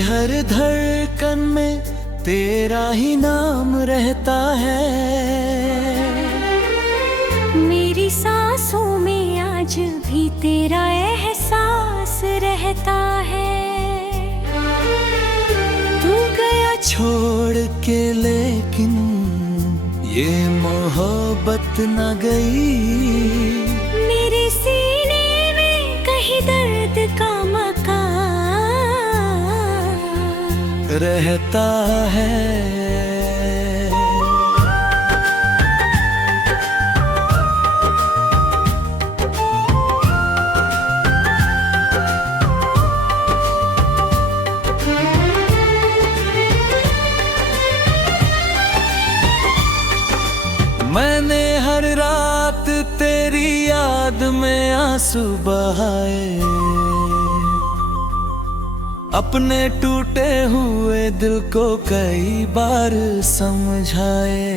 हर धड़कन में तेरा ही नाम रहता है। मेरी सांसों में आज भी तेरा एहसास रहता है। तू गया छोड़ के लेकिन ये मोहब्बत न गई। मेरे सीने में कहीं दर्द का मकान रहता है। मैंने हर रात तेरी याद में आंसू बहाए, अपने टूटे हुए दिल को कई बार समझाए।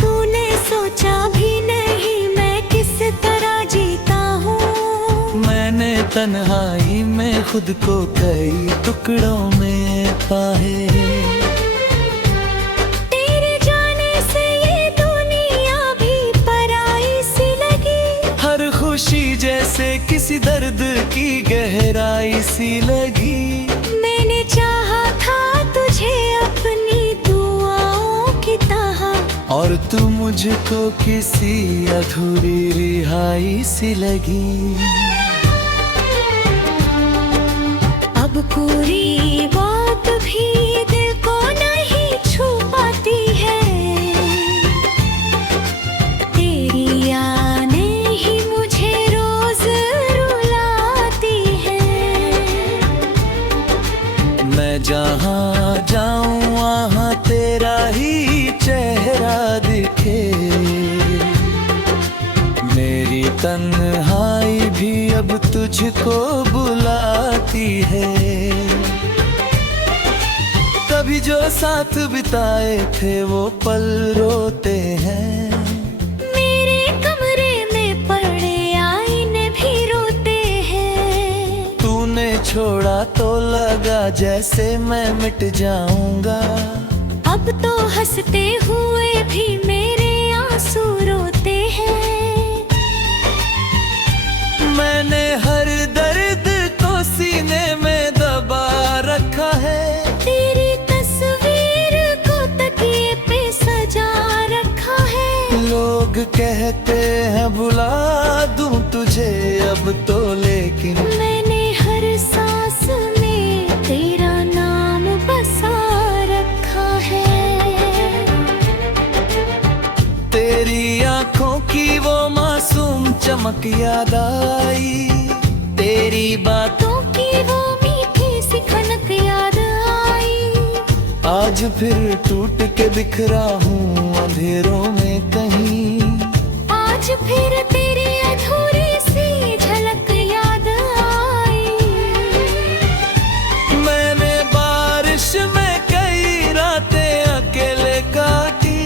तूने सोचा भी नहीं मैं किस तरह जीता हूँ। मैंने तन्हाई में खुद को कई टुकड़ों में पाए। तेरे जाने से ये दुनिया भी पराई सी लगी। हर खुशी जैसे किसी दर्द की गहराई सी लगी। मैंने चाहा था तुझे अपनी दुआओं की तरह, और तू मुझको किसी अधूरी रिहाई सी लगी। अब पूरी बात भी दिल को नहीं छू पाती है। तेरी यादें ही मुझे रोज रुलाती है। मैं जहाँ जाऊँ वहाँ तेरा ही चेहरा दिखे। मेरी तन्हाई भी अब तुझको बुलाती है। कभी जो साथ बिताए थे वो पल रोते हैं। मेरे कमरे में पड़े आईने भी रोते हैं। तूने छोड़ा तो लगा जैसे मैं मिट जाऊंगा। अब तो हंसते हुए भी मेरे आंसू रोते हैं। मैंने हर दर्द को सीने में दबा रखा है। तेरी तस्वीर को तकिए पे सजा रखा है। लोग कहते हैं बुला दूं तुझे अब तो, लेकिन मैंने हर सांस में तेरा नाम बसा रखा है। तेरी आंखों की वो मासूम चमक याद आई। तेरी बातों की वो मीठी सी खनक याद आई। आज फिर टूट के बिखरा हूँ अंधेरों में कहीं। आज फिर तेरी अधूरी सी झलक याद आई। मैंने बारिश में कई रातें अकेले काटी।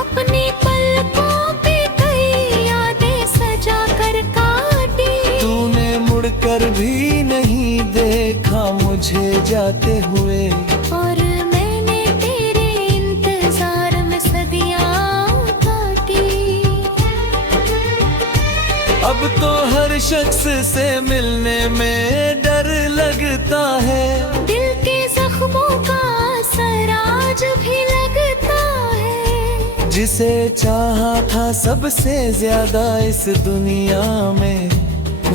अपनी पलकों पे कई यादें सजा कर काटी। तूने मुड़कर भी नहीं देखा मुझे जाते हुए। और मैंने तेरे इंतजार में सदियां काटी। अब तो हर शख्स से मिलने में डर लगता है। दिल के जख्मों का असर आज भी लगता है। जिसे चाहा था सबसे ज्यादा इस दुनिया में,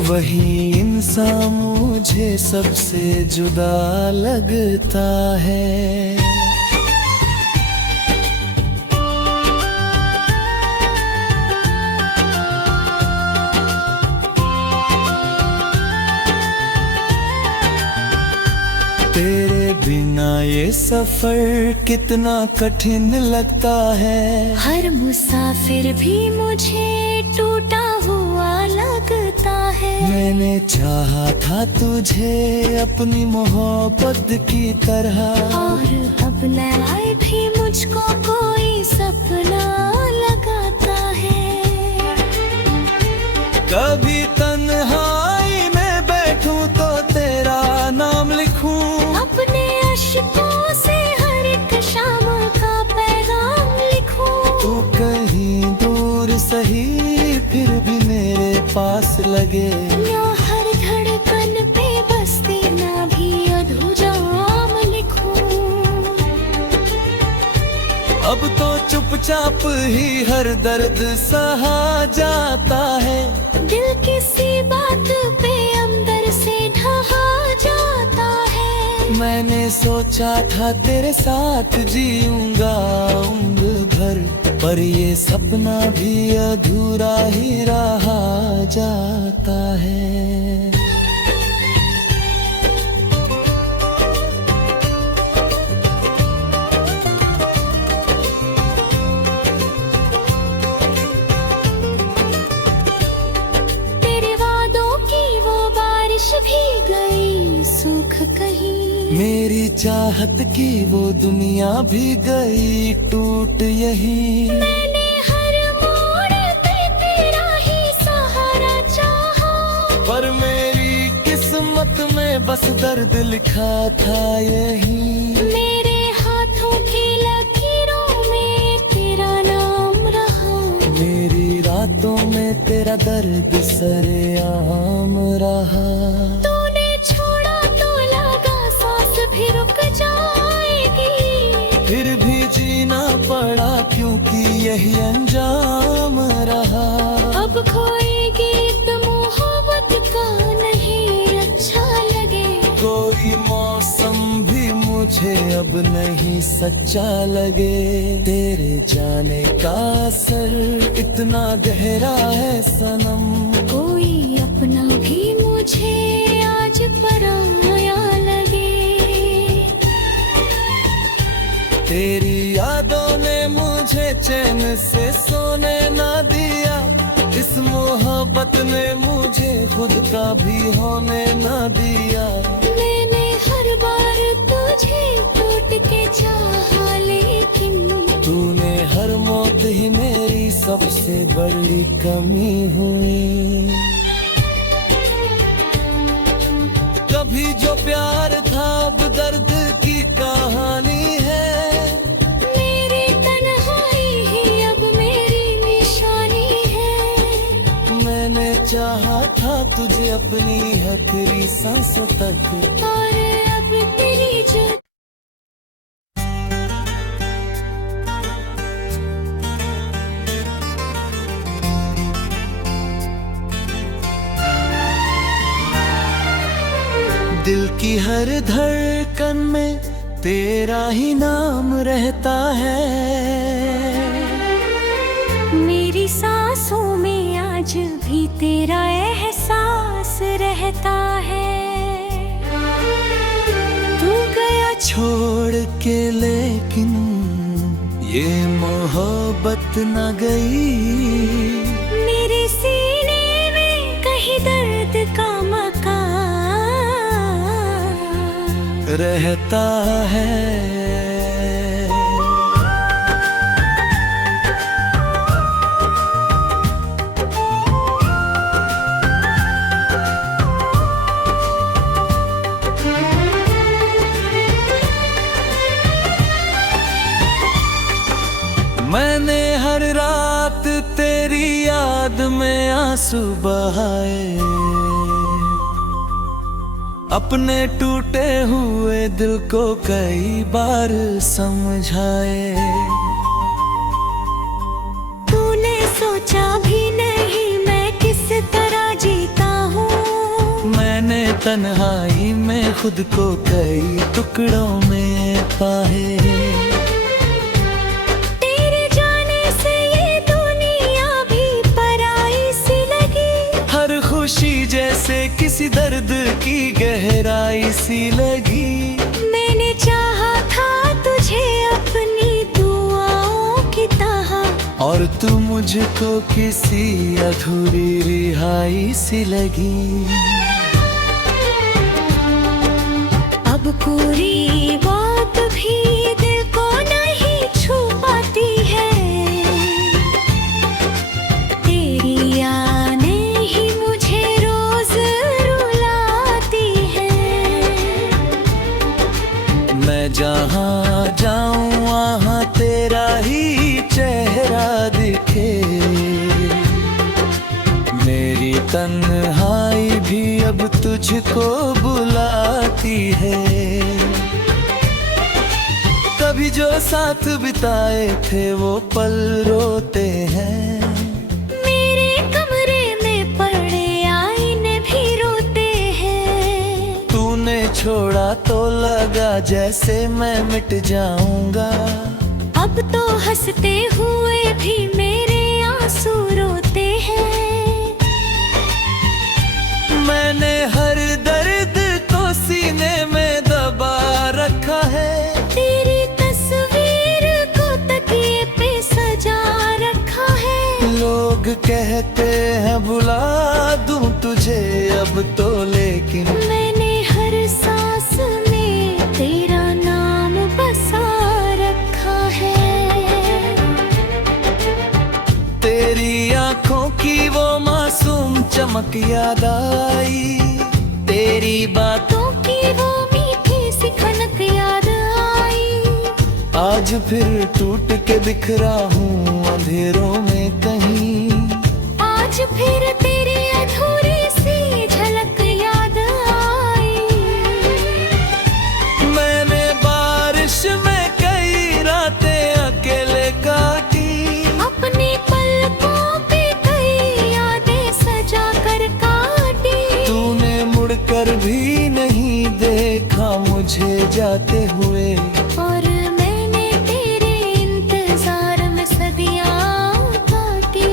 वही इंसान मुझे सबसे जुदा लगता है। तेरे बिना ये सफर कितना कठिन लगता है। हर मुसाफिर भी मुझे टूटा हुआ लगता है। मैंने चाहा था तुझे अपनी मोहब्बत की तरह, और अब न भी मुझको कोई सपना लगाता है। कभी तन्हाई में बैठूं तो तेरा लगे। ना हर धड़कन पे बसती ना भी अधूजाम लिखूं। अब तो चुपचाप ही हर दर्द सहा जाता है। दिल किसी बात पे अंदर से ढहा जाता है। मैंने सोचा था तेरे साथ जीऊंगा उम्र भर, पर ये सपना भी अधूरा ही रहा जाता है। तेरे वादों की वो बारिश भी गई सूख कहीं। मेरी चाहत की वो दुनिया भी गई टूट यही। मैंने हर मोड़ पे तेरा ही सहारा चाहा, पर मेरी किस्मत में बस दर्द लिखा था यही। मेरे हाथों की लकीरों में तेरा नाम रहा। मेरी रातों में तेरा दर्द सरेआम रहा। तूने छोड़ा तो लगा सांस भी रुक जाएगी। फिर भी जीना पड़ा क्योंकि यही अंजाम रहा। अब खोएगी तो मोहब्बत का नहीं अच्छा लगे। कोई मौसम भी मुझे अब नहीं सच्चा लगे। तेरे जाने का असर इतना गहरा है सनम। कोई अपना भी मुझे आज पराया लगे। तेरी यादों ने मुझे चैन से सोने ना दिया। इस मोहब्बत ने मुझे खुद का भी होने ना दिया। मैंने हर बार तुझे टूट के चाहा, लेकिन तूने हर मौत ही मेरी सबसे बड़ी कमी हुई। कभी जो प्यार था अब दर्द की कहानी है। मेरी तन्हाई ही अब मेरी निशानी है। मैंने चाहा था तुझे अपनी हथेली सांसों तक, और अब तेरी जो दिल की हर धड़कन में तेरा ही नाम रहता है। मेरी सांसों में आज भी तेरा एहसास रहता है। तू गया छोड़ के लेकिन ये मोहब्बत न गई। मेरे सीने में कहीं दर्द का मकान रहता है। मैंने हर रात तेरी याद में आंसू बहाए। अपने टूटे हुए दिल को कई बार समझाए। तूने सोचा भी नहीं मैं किस तरह जीता हूँ। मैंने तन्हाई में खुद को कई टुकड़ों में पाए। तेरे जाने से ये दुनिया भी पराई सी लगी। हर खुशी जैसे किसी दर्द की गहराई सी लगी। मैंने चाहा था तुझे अपनी दुआओं की तरह, और तू मुझको किसी अधूरी रिहाई सी लगी। अब पूरी बात भी दिल को नहीं छू पाती है। तेरी यादें ही मुझे रोज रुलाती है। मैं जहाँ जाऊँ वहाँ तेरा ही चेहरा दिखे। मेरी तन्हाई भी अब तुझको बुलाती है। कभी जो साथ बिताए थे वो पल रोते हैं। मेरे कमरे में पड़े आईने भी रोते हैं। तूने छोड़ा तो लगा जैसे मैं मिट जाऊंगा। अब तो हंसते हुए भी मेरे आंसू रोते हैं। मैंने हर दर्द को सीने में दबा रखा है। तेरी तस्वीर को तकिए पे सजा रखा है। लोग कहते हैं बुला दूं तुझे अब तो, लेकिन मैंने हर सांस में तेरा नाम बसा रखा है। तेरी आंखों की वो मासूम चमक याद आई। तेरी बातों की वो मीठी सी खनक याद आई। आज फिर टूट के बिखरा हूँ अंधेरों में कहीं। आज फिर तेरी अधूरी सी झलक याद आई। मैंने बारिश में कई रातें अकेले काटी। अपनी पलकों पे कई यादें सजा कर काटी। तूने मुड़कर भी नहीं देखा मुझे जाते हुए। और मैंने तेरे इंतजार में सदियां काटी।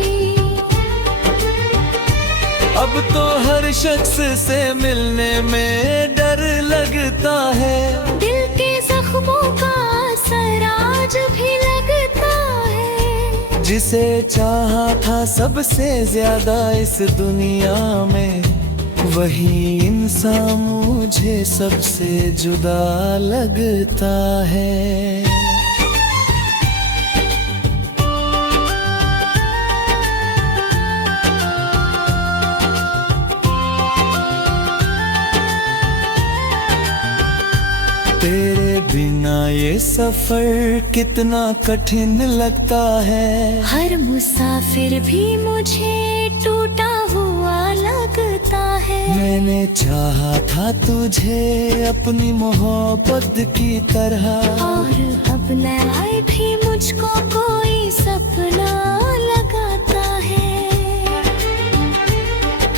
अब तो हर शख्स से मिलने में डर लगता है। दिल के जख्मों का असर आज भी लगता है। जिसे चाहा था सबसे ज्यादा इस दुनिया में, वही इंसान मुझे सबसे जुदा लगता है। तेरे बिना ये सफर कितना कठिन लगता है। हर मुसाफिर भी मुझे टूटा हुआ लगता है। मैंने चाहा था तुझे अपनी मोहब्बत की तरह। और अब न आए भी मुझको कोई सपना लगाता है।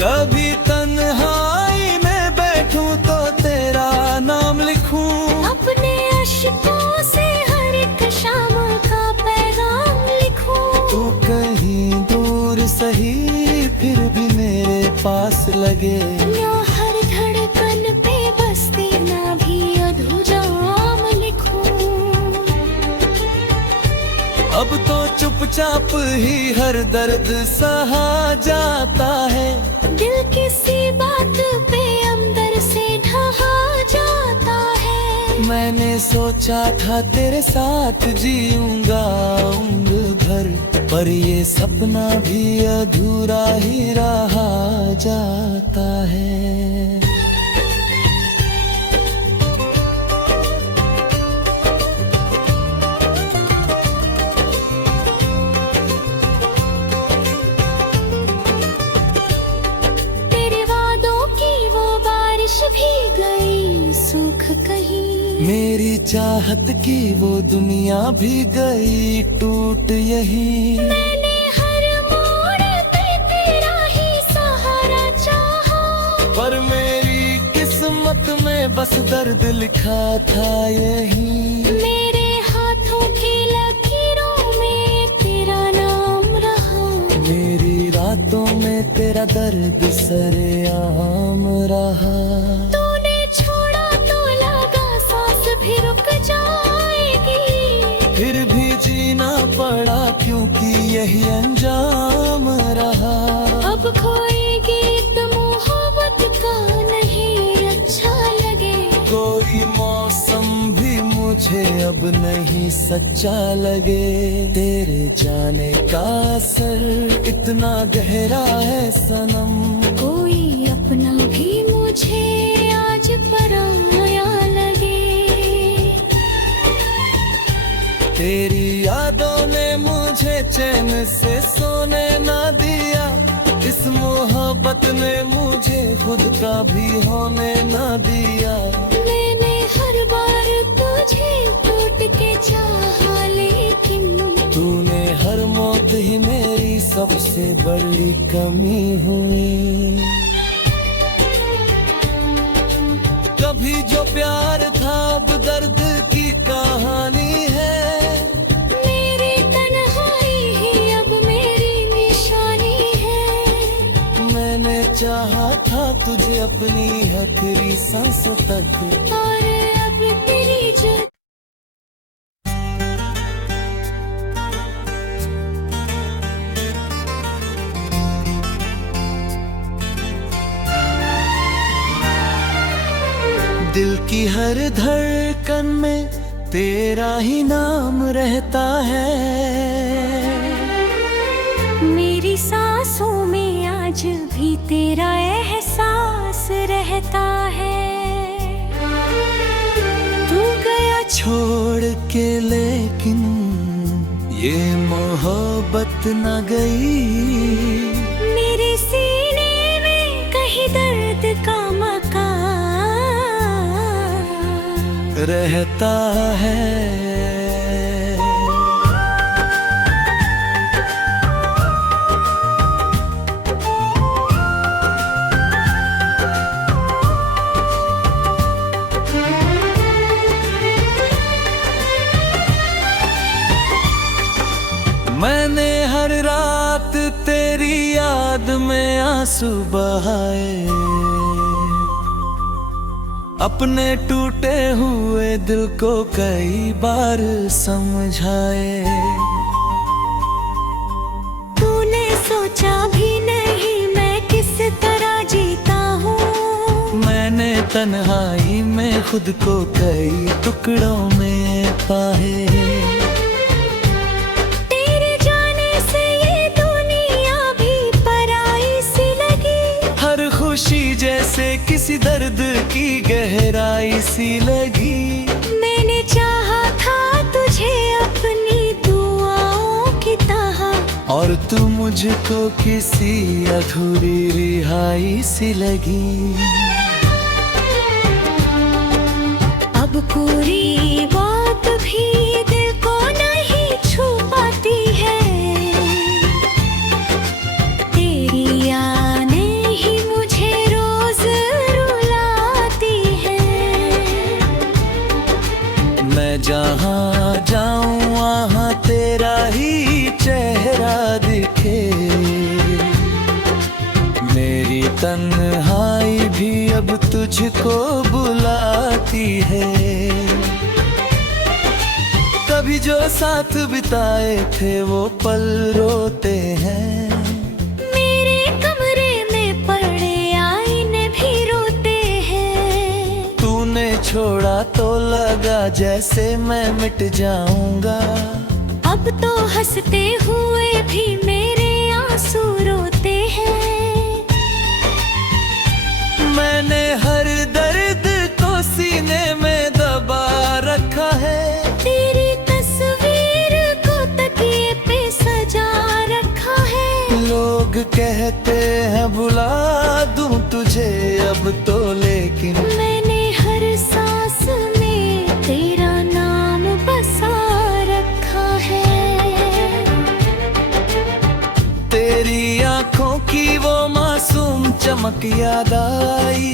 कभी तन्हाई में बैठूं तो तेरा नाम लिखूं। अपने अश्कों से हर एक शाम का पैगाम लिखूं। तू कहीं दूर सही फिर भी मेरे पास लगे। ना हर धड़कन पे बसती ना भी अधूराम लिखूं। अब तो चुपचाप ही हर दर्द सहा जाता है। दिल किसी बात पे अंदर से ढहा जाता है। मैंने सोचा था तेरे साथ जीऊंगा उम्र भर, पर ये सपना भी अधूरा ही रहा जाता है। तेरे वादों की वो बारिश भी गई सूख कहीं। मेरी चाहत की वो दुनिया भी गई टूट यही। मैंने हर मोड़ पे तेरा ही सहारा चाहा। पर मेरी किस्मत में बस दर्द लिखा था यही। मेरे हाथों की लकीरों में तेरा नाम रहा। मेरी रातों में तेरा दर्द सरेआम रहा। तूने छोड़ा तो लगा सांस भी रुक जाएगी। फिर भी जीना पड़ा क्योंकि यही अंजाम रहा। अब कोई गीत मोहब्बत का नहीं अच्छा लगे। कोई मौसम भी मुझे अब नहीं सच्चा लगे। तेरे जाने का असर इतना गहरा है सनम। कोई अपना भी मुझे आज पराया लगे। तेरी यादों ने मुझे चैन से सोने ना दिया। इस मोहब्बत ने मुझे खुद का भी होने ना दिया। मैंने हर बार तुझे टूट के चाहा, लेकिन तूने हर मौत ही मेरी सबसे बड़ी कमी हुई। कभी जो प्यार था अब दर्द की कहानी है। मेरी तन्हाई ही अब मेरी निशानी है। मैंने चाहा था तुझे अपनी आखिरी सांसों तक, और अब तेरी जो दिल की हर धड़कन में तेरा ही नाम रहता है। मेरी सांसों में आज भी तेरा एहसास रहता है। तू गया छोड़ के लेकिन ये मोहब्बत न गई। मेरे सीने में कहीं दर्द का मकान रहता है। मैंने हर रात तेरी याद में आंसू बहाए, अपने टूटे हुए दिल को कई बार समझाए। तूने सोचा भी नहीं मैं किस तरह जीता हूँ। मैंने तन्हाई में खुद को कई टुकड़ों में पाए। तेरे जाने से ये दुनिया भी पराई सी लगी। हर खुशी जैसे किसी दर्द की गहराई सी लगी। मैंने चाहा था तुझे अपनी दुआओं की तरह, और तू मुझको किसी अधूरी रिहाई सी लगी। अब पूरी बात भी दिल को नहीं छू पाती है। तेरी यादें ही मुझे रोज रुलाती है। मैं जहाँ जाऊँ वहाँ तेरा ही चेहरा दिखे। मेरी तन्हाई भी अब तुझको बुलाती है। कभी जो साथ बिताए थे वो पल रोते हैं। मेरे कमरे में पड़े आईने भी रोते हैं। तूने छोड़ा तो लगा जैसे मैं मिट जाऊंगा। अब तो हंसते हुए भी मेरे आंसू रोते हैं। मैंने हर दर्द को सीने में दबा रखा है। तेरी तस्वीर को तकिए पे सजा रखा है। लोग कहते हैं बुला दूं तुझे अब तो, लेकिन मैंने हर सांस में तेरा नाम बसा रखा है। तेरी आंखों की वो मासूम चमक याद आई।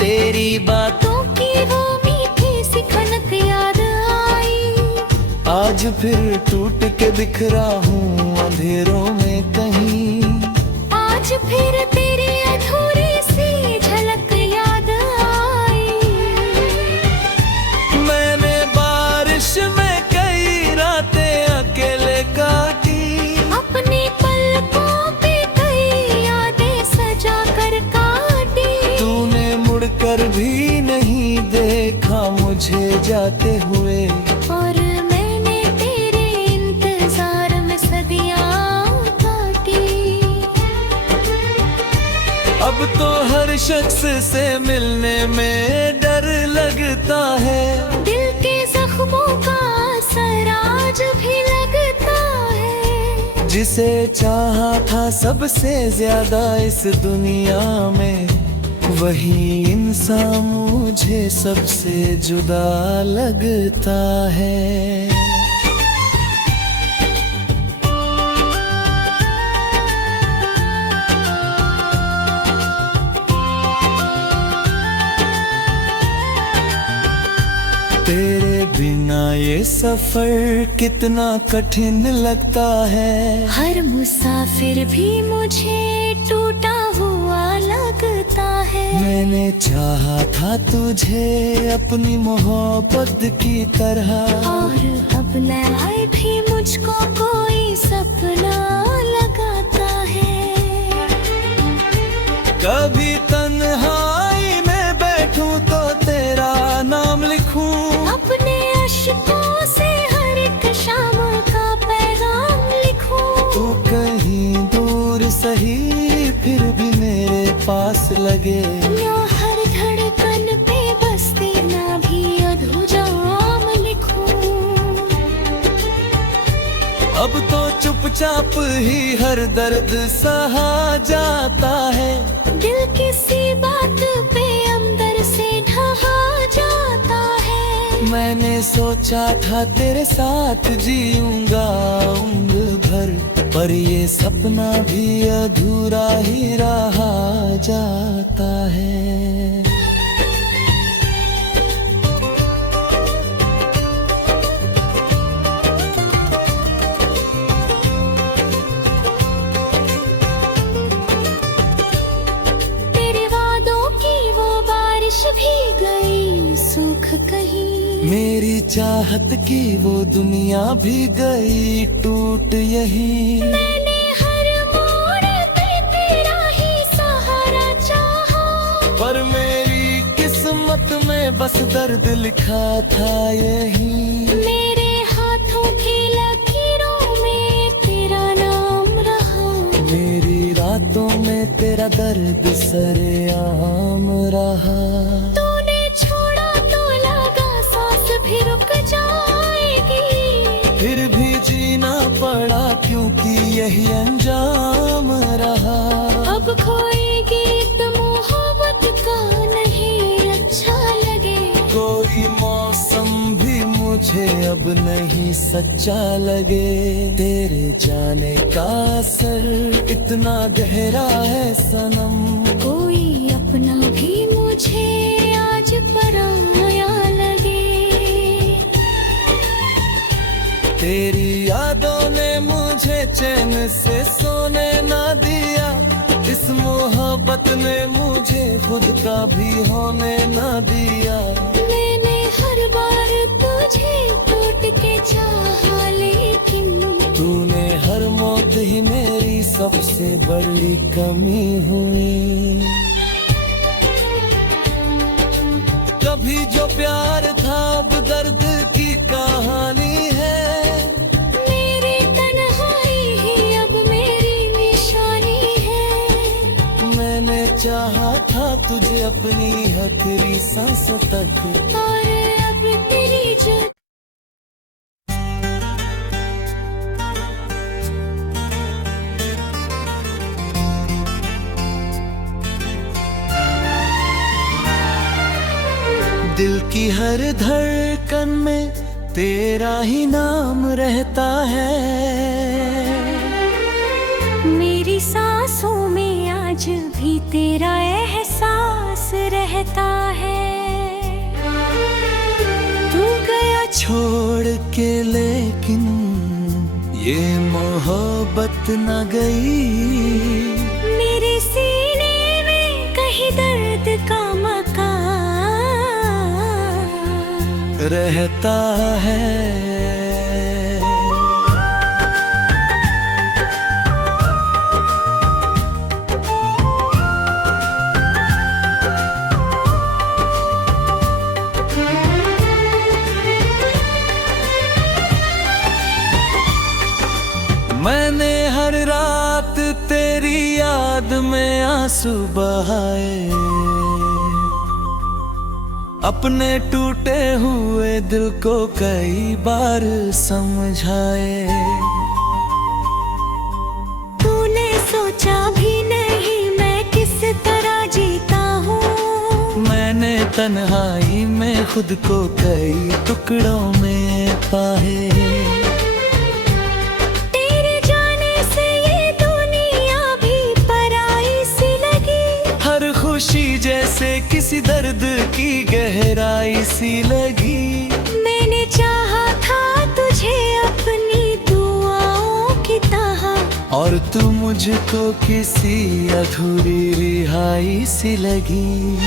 तेरी बातों की वो मीठी सी खनक याद आई। आज फिर टूट के बिखरा हूँ अंधेरों में कहीं। आज फिर तेरी अधूरी सी झलक याद आई। मैंने बारिश में कई रातें अकेले काटी। अपनी पलकों पे कई यादें सजा कर काटी। तूने मुड़कर भी नहीं देखा मुझे जाते हुए। और मैंने तेरे इंतजार में सदियां काटी। अब तो हर शख्स से मिलने में डर लगता है। दिल के जख्मों का असर आज भी लगता है। जिसे चाहा था सबसे ज्यादा इस दुनिया में, वही इंसान मुझे सबसे जुदा लगता है। तेरे बिना ये सफर कितना कठिन लगता है। हर मुसाफिर भी मुझे टूटा हुआ लगता है। मैंने चाहा था तुझे अपनी मोहब्बत की तरह, और अब न भी मुझको कोई सपना लगाता है। कभी तन्हाई में बैठूं तो तेरा नाम लिखूं, अपने अश्कों से हर एक शाम का पैगाम लिखूं। तू कहीं दूर सही फिर भी मेरे पास लगे। ना हर धड़कन पे बसती ना भी अधूराम लिखूं। अब तो चुपचाप ही हर दर्द सहा जाता है। दिल किसी बात पे अंदर से ढहा जाता है। मैंने सोचा था तेरे साथ जीऊंगा उम्र भर, पर ये सपना भी अधूरा ही रहा जाता है। तेरे वादों की वो बारिश भी गई सूख कहीं। मेरी चाहत की वो दुनिया भी गई टूट यही। मैंने हर मोड़ पे तेरा ही सहारा चाहा, पर मेरी किस्मत में बस दर्द लिखा था यही। मेरे हाथों की लकीरों में तेरा नाम रहा। मेरी रातों में तेरा दर्द सरेआम रहा। तूने छोड़ा तो लगा सांस भी रुक जाएगी। फिर भी जीना पड़ा क्योंकि यही अंजाम रहा। अब कोई गीत मोहब्बत का नहीं अच्छा लगे। कोई मौसम भी मुझे अब नहीं सच्चा लगे। तेरे जाने का असर इतना गहरा है सनम, कोई अपना भी मुझे आज पराया लगे। तेरी यादों ने मुझे चैन से सोने ना दिया। इस मोहब्बत ने मुझे खुद का भी होने ना दिया। मैंने हर बार तुझे टूट के चाहा, लेकिन तूने हर मौत ही मेरी सबसे बड़ी कमी हुई। कभी जो प्यार था अब दर्द की कहानी है। मेरी तन्हाई ही अब मेरी निशानी है। मैंने चाहा था तुझे अपनी आखिरी सांसों तक, और अब तेरी जो दिल की हर धड़कन में तेरा ही नाम रहता है। मेरी सांसों में आज भी तेरा एहसास रहता है। तू गया छोड़ के लेकिन ये मोहब्बत न गई। मेरे सीने में कहीं दर्द का मकान रहता है। मैंने हर रात तेरी याद में आंसू बहाए। अपने टूटे हुए दिल को कई बार समझाए। सोचा भी नहीं मैं किस तरह जीता हूँ। मैंने तन्हाई में खुद को कई टुकड़ों में पाए। तेरे जाने से ये दुनिया भी पराई सी लगी। हर खुशी जैसे किसी दर्द की गहराई सी लगी। मैंने चाहा था तुझे अपनी दुआओं की तरह, और तू मुझको किसी अधूरी रिहाई सी लगी।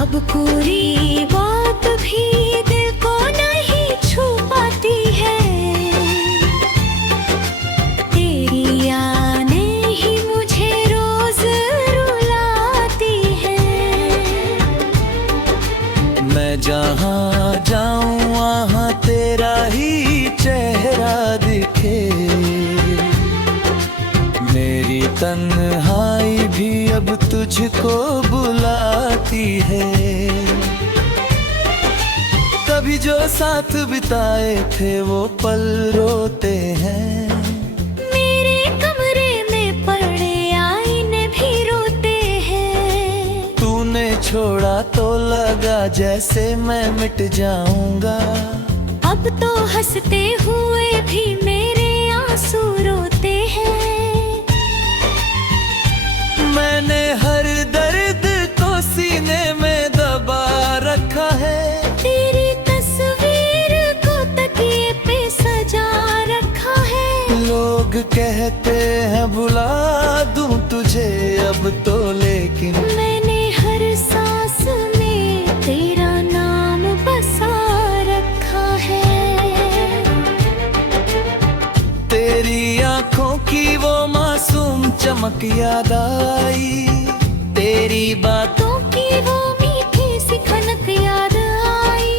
अब पूरी बात भी दिल को नहीं छू पाती है। तेरी यादें ही मुझे रोज रुलाती है। मैं जहाँ जाऊँ वहाँ तेरा ही चेहरा दिखे। मेरी तन्हाई भी अब तुझको बुलाती है। कभी जो साथ बिताए थे वो पल रोते हैं। मेरे कमरे में पड़े आईने भी रोते हैं। तूने छोड़ा तो लगा जैसे मैं मिट जाऊंगा। अब तो हंसते हुए भी मेरे आंसू रोते हैं। मैंने हर दर्द को सीने में दबा रखा है। तेरी तस्वीर को तकिए पे सजा रखा है। लोग कहते हैं बुला दूं तुझे अब तो, लेकिन मैंने हर सांस में तेरा नाम बसा रखा है। तेरी आंखों की वो मासूम चमक याद आई। तेरी बातों की वो मीठी सी खनक याद आई।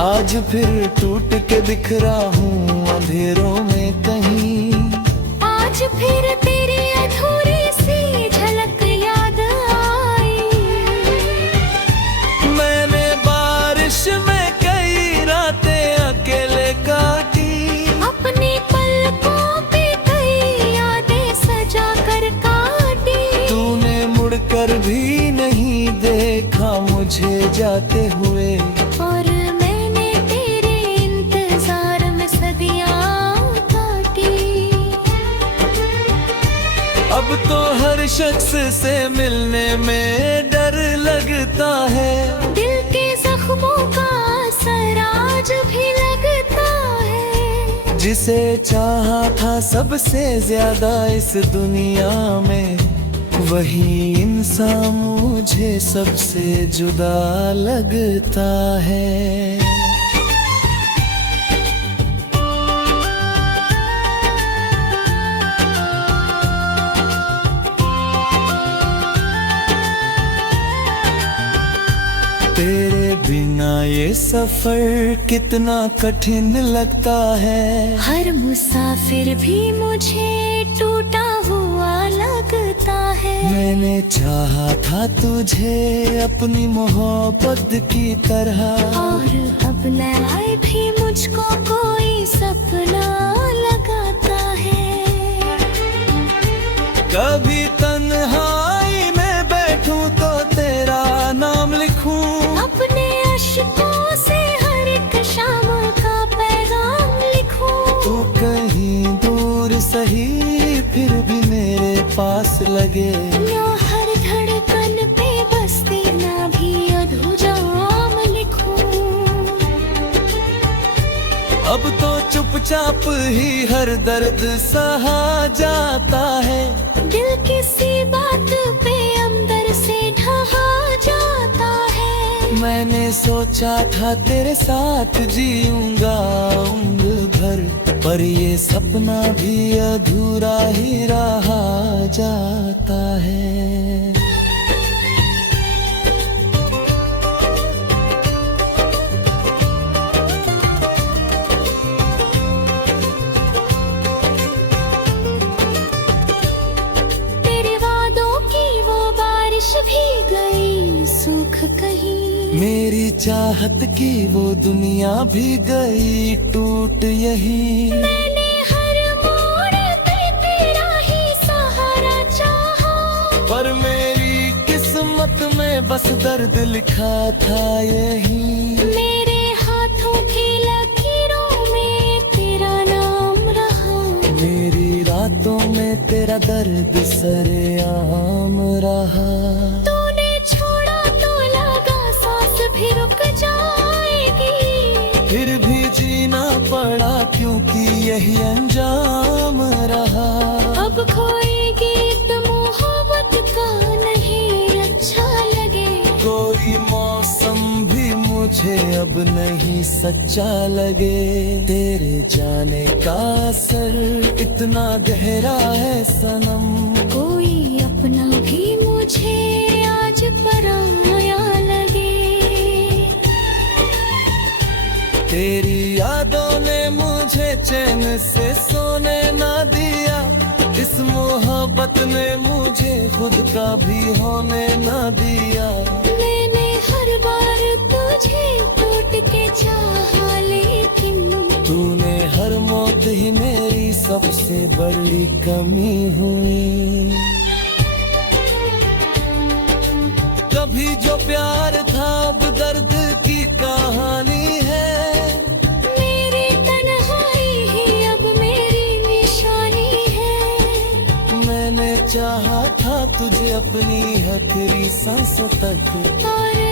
आज फिर टूट के बिखरा हूँ अंधेरों में कहीं। आज फिर तेरी अधूरी सी झलक याद आई। मैंने बारिश में कई रातें अकेले काटी। अपनी पलकों पे कई यादें सजा कर काटी। तूने मुड़कर भी नहीं देखा मुझे जाते हुए। और मैंने तेरे इंतजार में सदियां काटी। अब तो हर शख्स से मिलने में डर लगता है। दिल के जख्मों का असर आज भी लगता है। जिसे चाहा था सबसे ज्यादा इस दुनिया में, वही इंसान मुझे सबसे जुदा लगता है। तेरे बिना ये सफर कितना कठिन लगता है। हर मुसाफिर भी मुझे टूटा हुआ लगता है। मैंने चाहा था तुझे अपनी मोहब्बत की तरह, और अब न आए भी मुझको कोई सपना लगाता है। कभी तन्हाई में बैठूं तो तेरा नाम लिखूं। अपने अश्कों से हर एक शाम का पैगाम लिखूं। तू कहीं दूर सही फिर भी मेरे पास लगे। ना हर धड़कन पे बसती ना भी अधूराम लिखूं। अब तो चुपचाप ही हर दर्द सहा जाता है। दिल किसी बात पे अंदर से ढहा जाता है। मैंने सोचा था तेरे साथ जीऊंगा उम्र भर, पर ये सपना भी अधूरा ही रहा जाता है। भी गई सूख कहीं। मेरी चाहत की वो दुनिया भी गई टूट यही। मैंने हर मोड़ बस दर्द लिखा था यही। मेरे हाथों की लकीरों में तेरा नाम रहा। मेरी रातों में तेरा दर्द सरेआम रहा। तूने छोड़ा तो लगा सांस भी रुक जाएगी। फिर भी जीना पड़ा क्योंकि यही अंजाम रहा। अब कोई गीत मोहब्बत का नहीं अच्छा लगे। कोई मौसम भी मुझे अब नहीं सच्चा लगे। तेरे जाने का असर इतना गहरा है सनम। कोई अपना भी मुझे आज पराया लगे। तेरी यादों ने मुझे चैन से सोने ना दिया। इस मोहब्बत ने मुझे खुद का भी होने ना दिया। मैंने हर बार तुझे टूट के चाहा, लेकिन तूने हर मौत ही मेरी सबसे बड़ी कमी हुई। कभी जो प्यार था अब दर्द की कहानी है। मेरी तन्हाई ही अब मेरी निशानी है। मैंने चाहा था तुझे अपनी हथेली सांसों तक। और